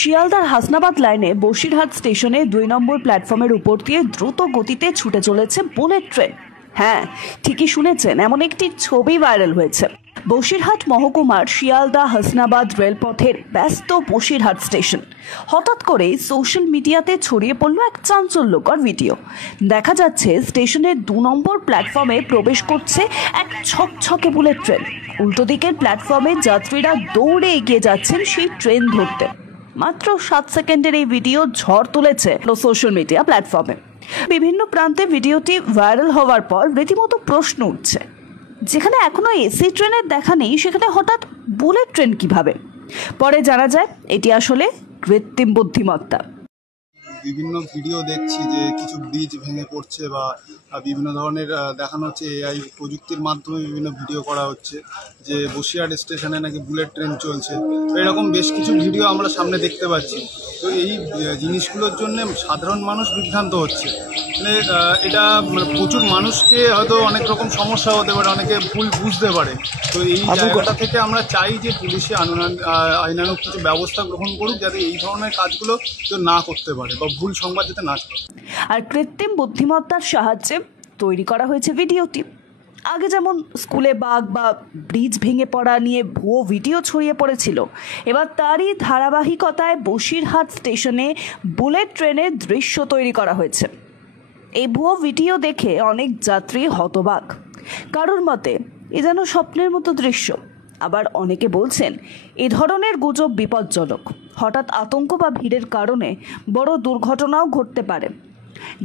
শিয়ালদার হাসনাবাদ লাইনে বসিরহাট স্টেশনে 2 নম্বর প্ল্যাটফর্মের উপর দিয়ে দ্রুত গতিতে ছুটে চলেছে বুলেট ট্রেন। হ্যাঁ, ঠিকই শুনেছেন, এমন একটি ছবি ভাইরাল হয়েছে। বসিরহাট মহকুমার শিয়ালদা হাসনাবাদ রেলপথের ব্যস্ত বসিরহাট স্টেশন। হঠাৎ করে সোশ্যাল মিডিয়াতে ছড়িয়ে পড়ল এক চাঞ্চল্যকর ভিডিও। দেখা যাচ্ছে স্টেশনের 2 নম্বর প্ল্যাটফর্মে প্রবেশ করছে এক ছকছকে বুলেট ট্রেন। উল্টো দিকের প্ল্যাটফর্মে যাত্রীরা দৌড়ে এগিয়ে যাচ্ছেন সেই ট্রেন ধরতে। মাত্র 7 সেকেন্ডের এই ভিডিও ঝড় তুলেছে সোশ্যাল মিডিয়া প্ল্যাটফর্মে। বিভিন্ন প্রান্তে ভিডিওটি ভাইরাল হওয়ার পর রীতিমতো প্রশ্ন উঠছে, যেখানে এখনো এসি ট্রেনের দেখা নেই সেখানে হঠাৎ বুলেট ট্রেন কিভাবে? পরে জানা যায় এটি আসলে কৃত্রিম বুদ্ধিমত্তা। বিভিন্ন ভিডিও দেখছি যে কিছু ব্রিজ ভেঙে পড়ছে বা বিভিন্ন ধরনের দেখানো হচ্ছে এআই প্রযুক্তির মাধ্যমে বিভিন্ন ভিডিও করা হচ্ছে যে বসিরহাট স্টেশনে নাকি বুলেট ট্রেন চলছে। এরকম বেশ কিছু ভিডিও আমরা সামনে দেখতে পাচ্ছি। তো এই জিনিসগুলোর জন্য সাধারণ মানুষ বিভ্রান্ত হচ্ছে। এটা প্রচুর মানুষকে হয়তো অনেক রকম সমস্যা হতে পারে, অনেকে ভুল বুঝতে পারে। তো এই জায়গাটা থেকে আমরা চাই যে পুলিশে আইনানুগ কিছু ব্যবস্থা গ্রহণ করুক, যাতে এই ধরনের কাজগুলো কেউ না করতে পারে বা ভুল সংবাদ যাতে না ছড়ায়। আর কৃত্রিম বুদ্ধিমত্তার সাহায্যে তৈরি করা হয়েছে ভিডিওটি। আগে যেমন স্কুলে বাঘ বা ব্রিজ ভেঙে পড়া নিয়ে ভুয়ো ভিডিও ছড়িয়ে পড়েছিল, এবার তারই ধারাবাহিকতায় বসিরহাট স্টেশনে বুলেট ট্রেনের দৃশ্য তৈরি করা হয়েছে। এই ভুয়ো ভিডিও দেখে অনেক যাত্রী হতবাক। কারোর মতে এ যেন স্বপ্নের মতো দৃশ্য, আবার অনেকে বলছেন এ ধরনের গুজব বিপজ্জনক। হঠাৎ আতঙ্ক বা ভিড়ের কারণে বড় দুর্ঘটনাও ঘটতে পারে।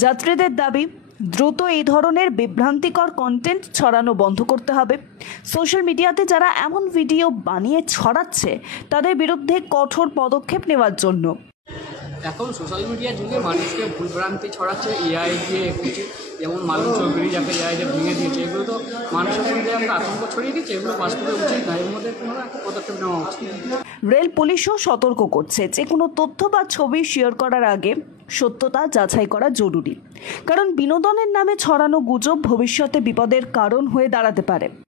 যাত্রীদের দাবি, দ্রুত এই ধরনের বিভ্রান্তিকর কন্টেন্ট ছড়ানো বন্ধ করতে হবে। সোশ্যাল মিডিয়াতে যারা এমন ভিডিও বানিয়ে ছড়াচ্ছে তাদের বিরুদ্ধে কঠোর পদক্ষেপ নেওয়ার জন্য। এখন সোশ্যাল মিডিয়ার যুগে মানুষকে ভুলভ্রান্তি ছড়াচ্ছে এআই দিয়ে এসেছে, যেমন মালু চৌধুরী যাকে এআই দিয়ে ভেঙে দিয়েছে, এগুলো তো মানুষের মধ্যে একটা আতঙ্ক ছড়িয়ে দিচ্ছে। এগুলো পাস করা উচিত না, এর মধ্যে কোনো একটা পদক্ষেপ নেওয়া উচিত। রেল পুলিশও সতর্ক করছে যে কোনো তথ্য বা ছবি শেয়ার করার আগে সত্যতা যাচাই করা জরুরি, কারণ বিনোদনের নামে ছড়ানো গুজব ভবিষ্যতে বিপদের কারণ হয়ে দাঁড়াতে পারে।